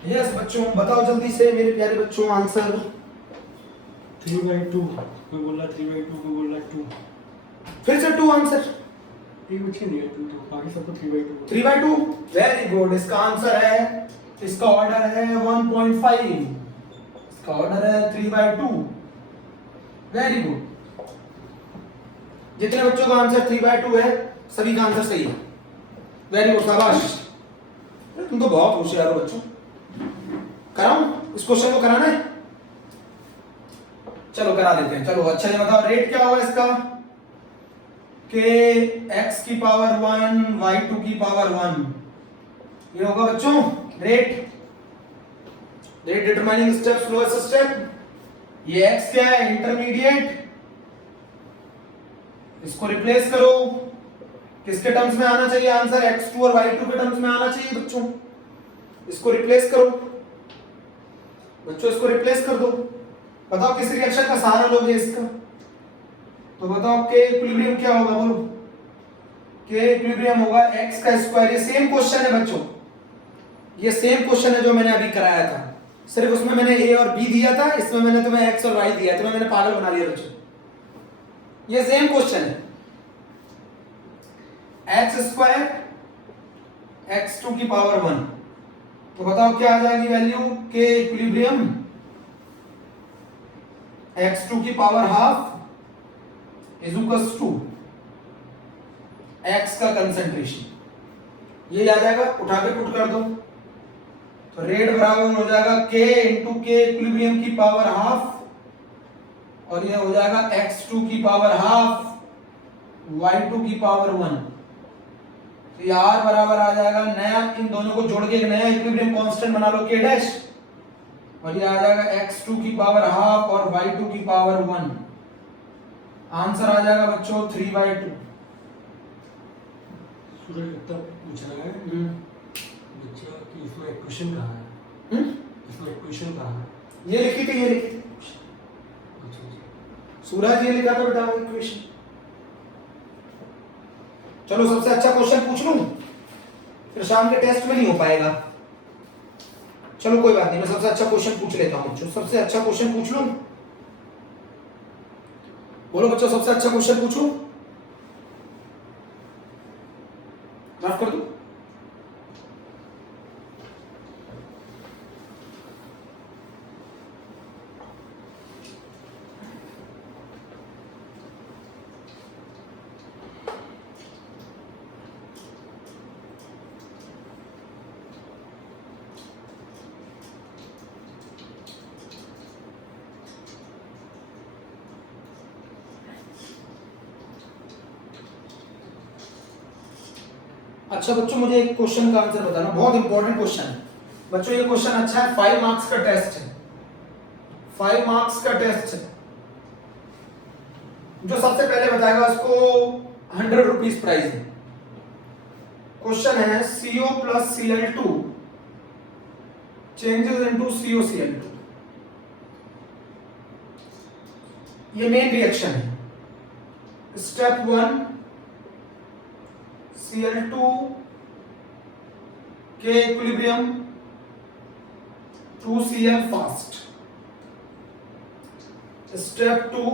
यस बच्चों बताओ जल्दी से मेरे प्यारे बच्चों आंसर। 3/2, कोई बोल रहा 3/2, कोई बोल रहा 2। फिर से 2 आंसर। एक बच्चे नहीं है 2 तो बाकी सबको 3/2। 3/2 वेरी गुड। इसका आंसर है, इसका ऑर्डर है 1.5, इसका ऑर्डर है 3/2। Very good. जितने बच्चों का आंसर 3/2 है सभी का आंसर सही है। वेरी गुड, शाबाश। तुम तो बहुत होशियार हो बच्चों। कराऊं इस क्वेश्चन को, कराना है? चलो करा देते हैं। चलो अच्छा ये बताओ रेट क्या होगा इसका, कि x की पावर 1 y2 की पावर 1, ये होगा बच्चों rate. Rate determining step, slowest step. ये x क्या है, इंटरमीडिएट। इसको रिप्लेस करो, किसके टर्म्स में आना चाहिए आंसर, x2 और y2 के टर्म्स में आना चाहिए बच्चों। इसको रिप्लेस करो बच्चों, इसको रिप्लेस कर दो। बताओ किस रिएक्शन का सहारा लोगे इसका? तो बताओ के इक्विलिब्रियम क्या होगा, बोलो। के इक्विलिब्रियम होगा x का स्क्वायर। ये सेम क्वेश्चन है बच्चों, ये सेम क्वेश्चन है जो मैंने अभी कराया था, सिर्फ उसमें मैंने a और b दिया था, इसमें मैंने तुम्हें x और y दिया, तुम्हें मैंने पागल बना दिया बच्चों। ये सेम क्वेश्चन है, x स्क्वायर x2 की पावर 1। तो बताओ क्या आ जाएगी वैल्यू के इक्विलिब्रियम x2 की power half is equals to x का कंसंट्रेशन। ये आ जाएगा, उठा के पुट कर दो। तो रेट बराबर हो जाएगा k इंटू के इक्विलिब्रियम की पावर हाफ, और ये हो जाएगा x2 की पावर हाफ y2 की पावर 1। तो ये r बराबर आ जाएगा, नया इन दोनों को जोड़ के एक नया इक्विलिब्रियम कांस्टेंट बना लो k डैश, और ये आ जाएगा x2 की पावर हाफ और y2 की पावर 1। आंसर आ जाएगा बच्चों 3/2। सूरज कितना पूछ रहा है बच्चा कि इसमें इक्वेशन कहाँ है? इसमें इक्वेशन कहाँ है? ये लिखी थी, ये लिखी थी अच्छा अच्छा। सूरज, ये लिखा था बेटा इक्वेशन। चलो सबसे अच्छा क्वेश्चन पूछ लूं, फिर शाम के टेस्ट में नहीं हो पाएगा। चलो कोई बात नहीं, मैं सबसे अच्छा क्वेश्चन पूछ लेता हूं बच्चों। सबसे अच्छा क्वेश्चन पूछ लूं, बोलो बच्चों, सबसे अच्छा क्वेश्चन पूछूं? माफ कर दो। अच्छा बच्चों, मुझे एक क्वेश्चन का आंसर बताना, बहुत इंपॉर्टेंट क्वेश्चन है बच्चों। ये क्वेश्चन अच्छा है, 5 मार्क्स का टेस्ट है, 5 मार्क्स का टेस्ट है। जो सबसे पहले बताएगा उसको 100 रुपीज प्राइज है। क्वेश्चन है CO plus Cl2 changes into COCl2। ये मेन रिएक्शन है। स्टेप 1, Cl2 के equilibrium 2Cl fast. Step 2,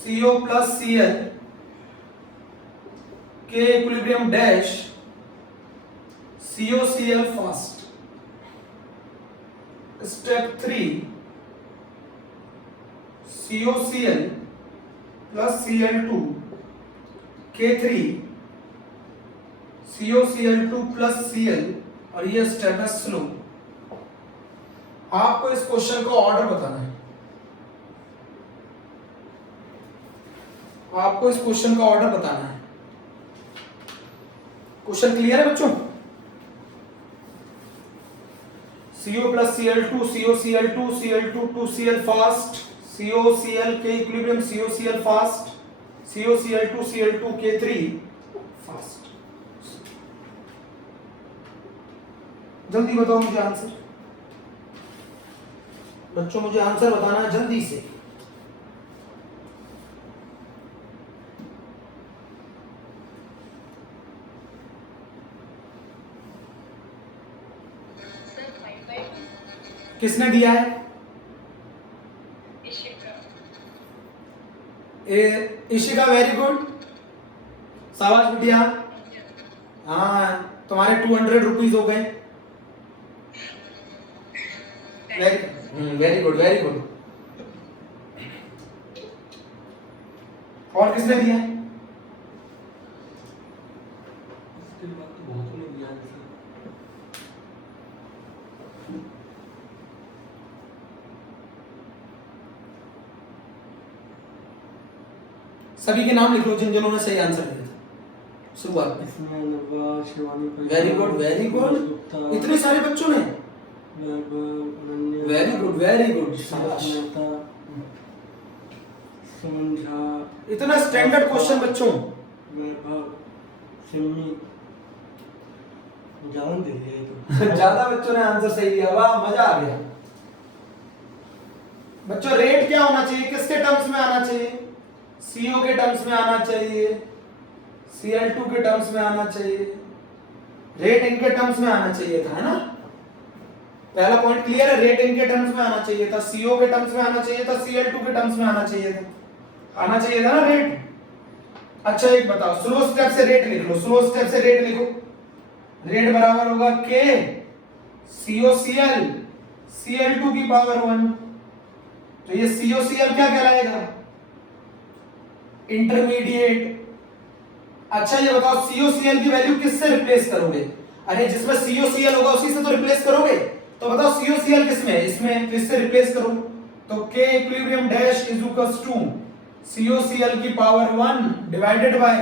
CO plus Cl के equilibrium dash COCl fast. Step 3, COCl plus Cl2 K3 COCl2 plus Cl, और ये step है slow. आपको इस question का ऑर्डर बताना है, आपको इस क्वेश्चन का ऑर्डर बताना है। क्वेश्चन क्लियर है बच्चों? CO plus Cl2 COCl2 Cl2 2Cl fast, COCl के equilibrium COCl fast, COCl2 Cl2 K3 fast. जल्दी बताओ मुझे आंसर बच्चों, मुझे आंसर बताना है जल्दी से। किसने दिया है? इशिका, वेरी गुड, शाबाश बिटिया। हाँ, तुम्हारे 200 रुपीज हो गए। Very good, very good. और किसने दिया है? इसके बाद तो बहुत ने दिया है। सभी के नाम लिख लो जिन्होंने सही आंसर दिया था शुरुआत में। इसमें Nawaz, Shivani, very good, very good. इतने सारे बच्चों ने, वेरी गुड, वेरी गुड, शाबाश। सुमन झा, इतना स्टैंडर्ड क्वेश्चन बच्चों। वैभव, सिमी, जान दे दिया ये तो। ज्यादा बच्चों ने आंसर सही दिया, वाह, मजा आ गया। बच्चों रेट क्या होना चाहिए, किसके टर्म्स में आना चाहिए, CO के टर्म्स में आना चाहिए, Cl2 के टर्म्स में आना चाहिए, रेट इनके टर्म्स में आना चाहिए था, है ना। पहला पॉइंट क्लियर है, रेट इनके टर्म्स में आना चाहिए था, CO के टर्म्स में आना चाहिए था, Cl2 के टर्म्स में आना चाहिए था ना रेट। अच्छा एक बताओ, स्लो स्टेप से रेट लिख लो, स्लो स्टेप से रेट लिखो। रेट बराबर होगा K COCl Cl2 की पावर 1। तो ये COCl क्या कहलाएगा, इंटरमीडिएट। अच्छा ये बताओ COCl की वैल्यू किससे रिप्लेस करोगे, अरे जिसमें COCl होगा उसी से तो रिप्लेस करोगे। तो बताओ COCl किसमें है, इसमें, तो इससे रिप्लेस करो। तो K equilibrium dash is equals to COCl की पावर 1 डिवाइडेड बाय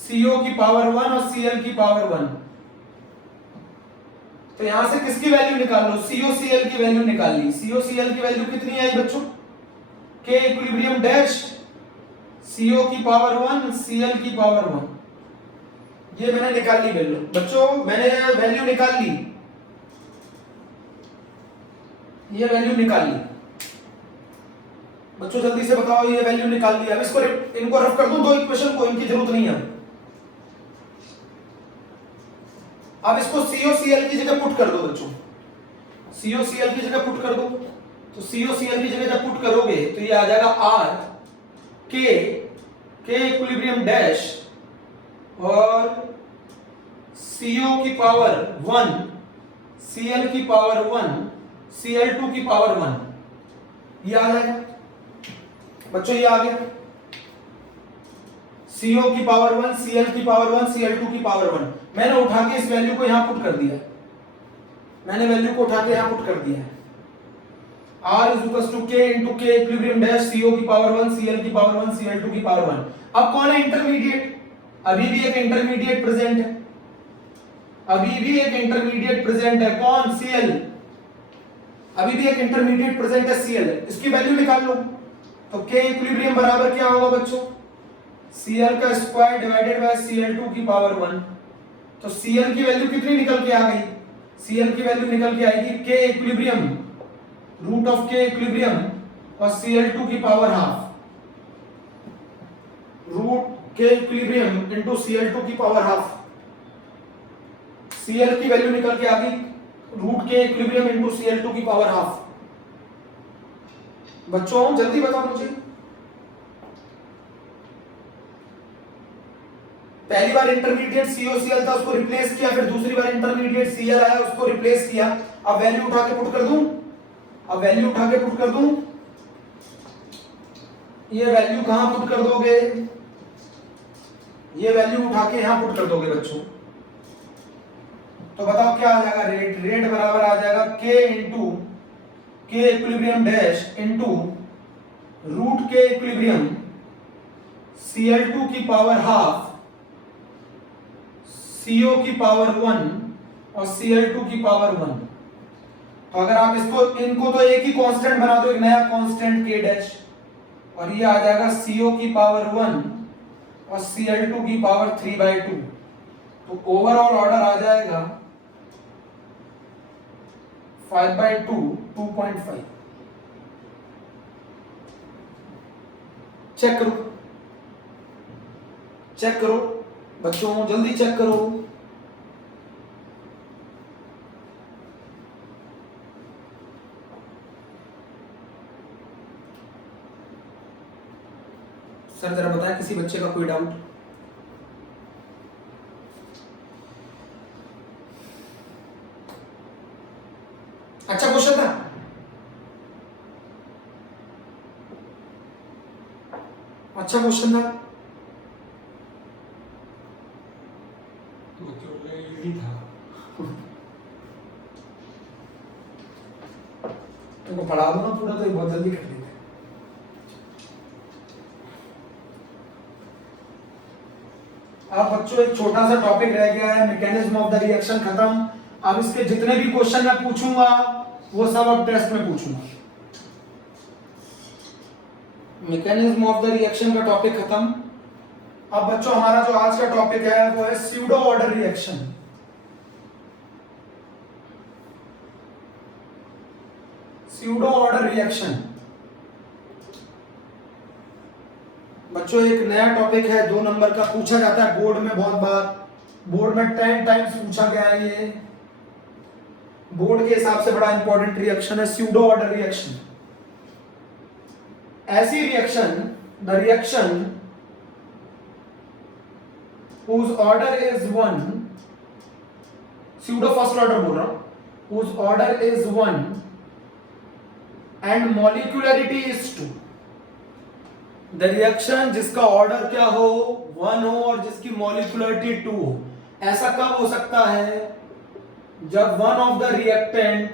CO की पावर 1 और Cl की पावर 1। तो यहां से किसकी वैल्यू निकाल लो, COCl की वैल्यू निकाल ली। COCl की वैल्यू कितनी आई बच्चों, K इक्विलिब्रियम डैश CO की पावर 1 Cl की पावर 1। ये मैंने निकाल ली वैल्यू बच्चों, मैंने वैल्यू निकाल ली, ये वैल्यू निकाल ली बच्चों, जल्दी से बताओ ये वैल्यू निकाल ली। अब इसको इनको रफ कर दूं, दो इक्वेशन को, इनकी जरूरत नहीं है। अब इसको COCl की जगह पुट कर दो बच्चों, COCl की जगह पुट कर दो। तो COCl की जगह जब पुट करोगे तो ये आ जाएगा R K इक्विलिब्रियम डैश और CO की पावर 1 Cl की पावर 1 Cl2 की पावर 1, ये आ जाएगा बच्चों, ये आ गया। CO की पावर 1 Cl की पावर 1 Cl2 की पावर 1। मैंने उठा के इस वैल्यू को यहां पुट कर दिया, मैंने वैल्यू को उठा के यहां पुट कर दिया है। R is equal to K into K equilibrium dash CO की पावर 1 Cl की पावर 1 Cl2 की पावर 1। अब कौन है इंटरमीडिएट, अभी भी एक इंटरमीडिएट प्रेजेंट है, अभी भी एक इंटरमीडिएट प्रेजेंट है, कौन, Cl, अभी भी एक इंटरमीडिएट प्रेजेंट है Cl। इसकी वैल्यू निकाल लो। तो K इक्विलिब्रियम बराबर क्या होगा बच्चों, Cl का स्क्वायर डिवाइडेड बाय Cl2 की पावर 1। तो Cl की वैल्यू कितनी निकल के आ गई, Cl की वैल्यू निकल के आएगी K equilibrium root of K equilibrium और Cl2 की power half, root K equilibrium into Cl2 की पावर हाफ। Cl की वैल्यू निकल के आ गई root K equilibrium into Cl2 की पावर हाफ। बच्चों जल्दी बताओ मुझे, पहली बार इंटरमीडिएट COCl था, उसको रिप्लेस किया, फिर दूसरी बार इंटरमीडिएट Cl आया, उसको रिप्लेस किया। अब वैल्यू उठा के पुट कर दूं, अब वैल्यू उठा के पुट कर दूं, ये वैल्यू कहां पुट कर दोगे, ये वैल्यू उठा के यहां पुट कर दोगे बच्चों। तो बताओ क्या आ जाएगा, रेट, रेट बराबर आ जाएगा K into K equilibrium dash into root K equilibrium Cl2 की पावर हाफ CO की पावर 1 और Cl2 की पावर 1। तो अगर आप इसको, इनको तो एक ही कांस्टेंट बना दो, एक नया कांस्टेंट K डैश, और ये आ जाएगा CO की पावर 1 और Cl2 की पावर 3/2। तो ओवरऑल ऑर्डर आ जाएगा 5/2 2.5। चेक करो, चेक करो बच्चों, जल्दी चेक करो। सर जरा बताएं किसी बच्चे का कोई डाउट। अच्छा क्वेश्चन था, अच्छा क्वेश्चन था। तुमको पढ़ा दो ना पूरा, तो ये बहुत जल्दी कर लेते। अब बच्चों एक छोटा सा टॉपिक रह गया है, मैकेनिज्म ऑफ द रिएक्शन खत्म। अब इसके जितने भी क्वेश्चन मैं पूछूंगा वो सब अब टेस्ट में पूछूंगा। मैकेनिज्म ऑफ द रिएक्शन का टॉपिक खत्म। अब बच्चों हमारा जो आज का टॉपिक है वो है pseudo order reaction. Pseudo order reaction बच्चों एक नया टॉपिक है 2 नंबर का, पूछा जाता है बोर्ड में बहुत बार, बोर्ड में 10 टाइम्स पूछा गया है। ये बोर्ड के हिसाब से बड़ा इंपॉर्टेंट रिएक्शन है, स्यूडो ऑर्डर रिएक्शन। ऐसी reaction, the reaction whose order is 1, pseudo first order बोल रहा हूं, whose order is 1 and molecularity is 2। The reaction जिसका ऑर्डर क्या हो, 1 हो और जिसकी मॉलिक्युलरिटी 2 हो। ऐसा कब हो सकता है, जब one of the reactant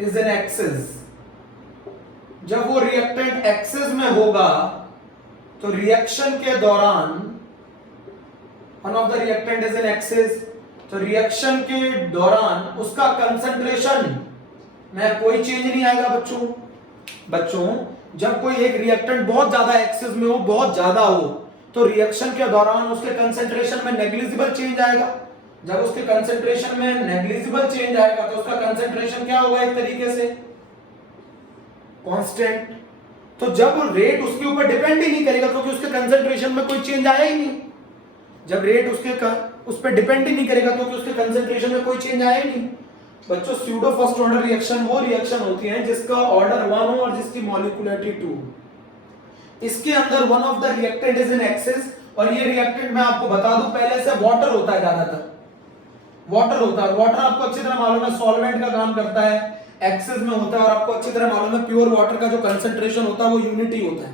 is an axis. जब वो रिएक्टेंट एक्सिस में होगा तो रिएक्शन के दौरान, one of the reactant is an axis, तो रिएक्शन के दौरान उसका कंसंट्रेशन में कोई चेंज नहीं आएगा। बच्चों जब कोई एक रिएक्टेंट बहुत ज्यादा एक्सिस में हो, बहुत ज्यादा हो, तो रिएक्शन के दौरान उसके कंसंट्रेशन में नेग्लिजिबल चेंज आएगा। जब उसके कंसंट्रेशन में नेग्लिजिबल चेंज आएगा तो उसका कंसंट्रेशन क्या होगा, एक तरीके से कांस्टेंट। तो जब रेट उसके ऊपर डिपेंड ही नहीं करेगा क्योंकि उसके कंसंट्रेशन में कोई चेंज आया ही नहीं। जब रेट उस पर डिपेंड ही नहीं करेगा क्योंकि उसके कंसंट्रेशन में कोई चेंज आया ही नहीं। बच्चों स्यूडो फर्स्ट ऑर्डर रिएक्शन वो रिएक्शन होती है जिसका ऑर्डर 1 हो और जिसकी मॉलिक्युलरिटी 2 हो। इसके अंदर one of the reactant is in axis, और ये रिएक्टेंट मैं आपको बता दूं पहले से वाटर होता है, ज्यादातर वाटर होता है। वाटर आपको अच्छी तरह मालूम है सॉल्वेंट का काम करता है, एक्सिस में होता है, और आपको अच्छी तरह मालूम है प्योर वाटर का जो कंसंट्रेशन होता है वो यूनिटी होता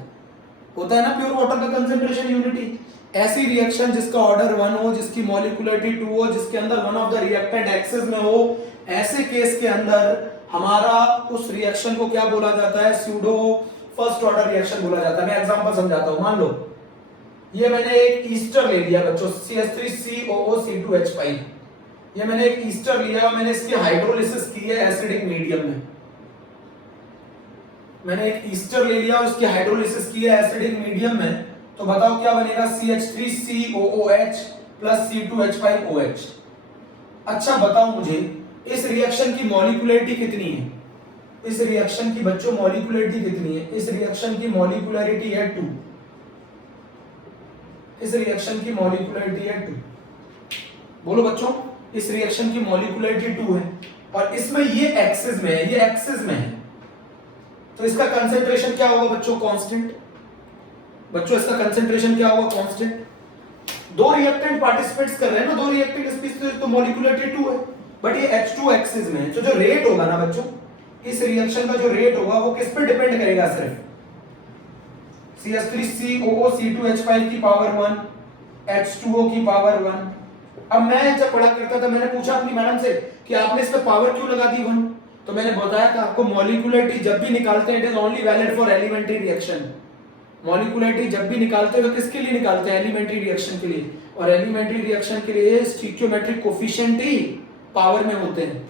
है ना, प्योर वाटर का कंसंट्रेशन यूनिटी। ऐसी रिएक्शन जिसका ऑर्डर 1 हो, जिसकी मॉलिक्युलरिटी 2 हो, जिसके अंदर one of the reactant axis में हो, ऐसे केस के अंदर हमारा उस रिएक्शन को क्या बोला जाता है, स्यूडो फर्स्ट ऑर्डर रिएक्शन बोला जाता है। मैं एग्जांपल समझाता हूं। मान लो ये मैंने एक ईस्टर ले लिया बच्चों, CH3COO(C2H5), ये मैंने एक ईस्टर लिया, मैंने इसकी हाइड्रोलिसिस की है एसिडिक मीडियम में। मैंने एक ईस्टर ले लिया और उसकी हाइड्रोलिसिस की है एसिडिक मीडियम में, तो बताओ क्या बनेगा, CH3COOH प्लस C2H5OH। अच्छा बताओ मुझे इस रिएक्शन की मॉलिक्युलरिटी कितनी है, इस रिएक्शन की बच्चों मॉलिक्युलरिटी कितनी है, इस रिएक्शन की मॉलिक्युलरिटी है 2, इस रिएक्शन की मॉलिक्युलरिटी है 2। बोलो बच्चों, इस रिएक्शन की मॉलिक्युलरिटी 2 है और इसमें ये एक्सिस में है, ये एक्सिस में है, तो इसका कंसंट्रेशन क्या होगा बच्चों, कांस्टेंट। बच्चों इसका कंसंट्रेशन क्या होगा, कांस्टेंट। दो रिएक्टेंट पार्टिसिपेट्स कर रहे हैं ना, दो रिएक्टेंट स्पीशीज, तो मॉलिक्युलरिटी 2 है, बट ये H2 एक्सिस में है। तो जो रेट होगा ना बच्चों, इस रिएक्शन का जो रेट होगा वो किस पर डिपेंड करेगा, सिर्फ CH3COO(C2H5) की पावर 1, H2O की पावर 1। अब मैं जब पढ़ा करता था मैंने पूछा अपनी मैडम से कि आपने इस पे पावर क्यों लगा दी 1, तो मैंने बताया था आपको मॉलिक्युलरिटी जब भी निकालते हैं it is only valid for elementary reaction. Molecularity जब भी निकालते हैं तो किसके लिए निकालते हैं, एलिमेंट्री रिएक्शन के लिए, और एलिमेंट्री रिएक्शन के लिए स्टोइकियोमेट्रिक कोफिशिएंट ही पावर में होते हैं।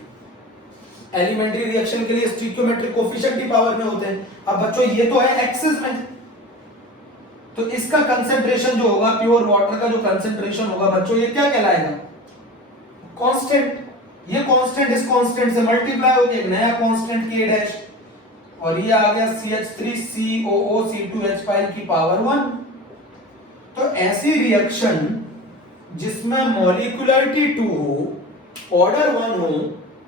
एलिमेंट्री रिएक्शन के लिए स्टोइकियोमेट्रिक कोफिशिएंट ही पावर में होते हैं। अब बच्चों ये तो है एक्सिस में, तो इसका कंसंट्रेशन जो होगा, प्योर वाटर का जो कंसंट्रेशन होगा बच्चों, ये क्या कहलाएगा, कांस्टेंट। ये कांस्टेंट इस कांस्टेंट से मल्टीप्लाई होकर एक नया कांस्टेंट K', और ये आ गया CH3COO(C2H5) की पावर 1। तो ऐसी रिएक्शन जिसमें मॉलिक्युलरिटी 2 हो, ऑर्डर 1 हो,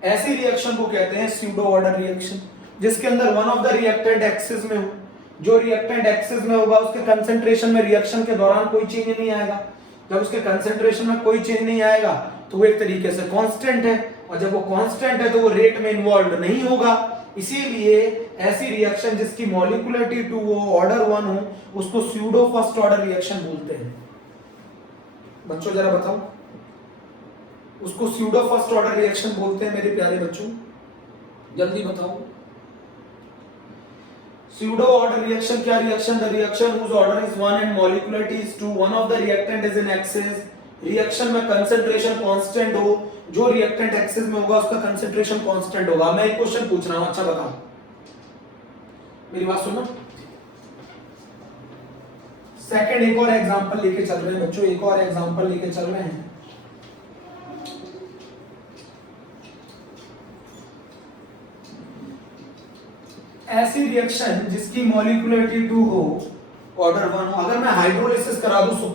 ऐसी रिएक्शन को कहते हैं स्यूडो ऑर्डर रिएक्शन, जिसके अंदर one of the reactant axis में हो। जो रिएक्टेंट एक्सिस में होगा उसके कंसंट्रेशन में रिएक्शन के दौरान कोई चेंज नहीं आएगा। जब उसके कंसंट्रेशन में कोई चेंज नहीं आएगा तो वो एक तरीके से कांस्टेंट है, और जब वो कांस्टेंट है तो वो रेट में इन्वॉल्व नहीं होगा। इसीलिए ऐसी रिएक्शन जिसकी मॉलिक्युलरिटी 2 हो, ऑर्डर 1 हो, उसको स्यूडो फर्स्ट ऑर्डर रिएक्शन बोलते हैं। बच्चों जरा बताओ, उसको स्यूडो फर्स्ट ऑर्डर रिएक्शन बोलते हैं मेरे प्यारे बच्चों, जल्दी बताओ। Pseudo order reaction क्या reaction? The reaction whose order is 1 and molecularity is 2. One of the reactant is in axis. Reaction में concentration constant हो, जो reactant axis में होगा उसका concentration constant होगा। मैं एक क्वेश्चन पूछ रहा हूँ, अच्छा बताओ, मेरी बात सुनो। सेकंड एक और एग्जांपल लेके चल रहे हैं बच्चों, एक और एग्जांपल लेके चल रहे हैं। ऐसी रिएक्शन जिसकी मॉलिक्यूलरिटी 2 हो, ऑर्डर 1 हो, अगर मैं हाइड्रोलिसिस करा दूं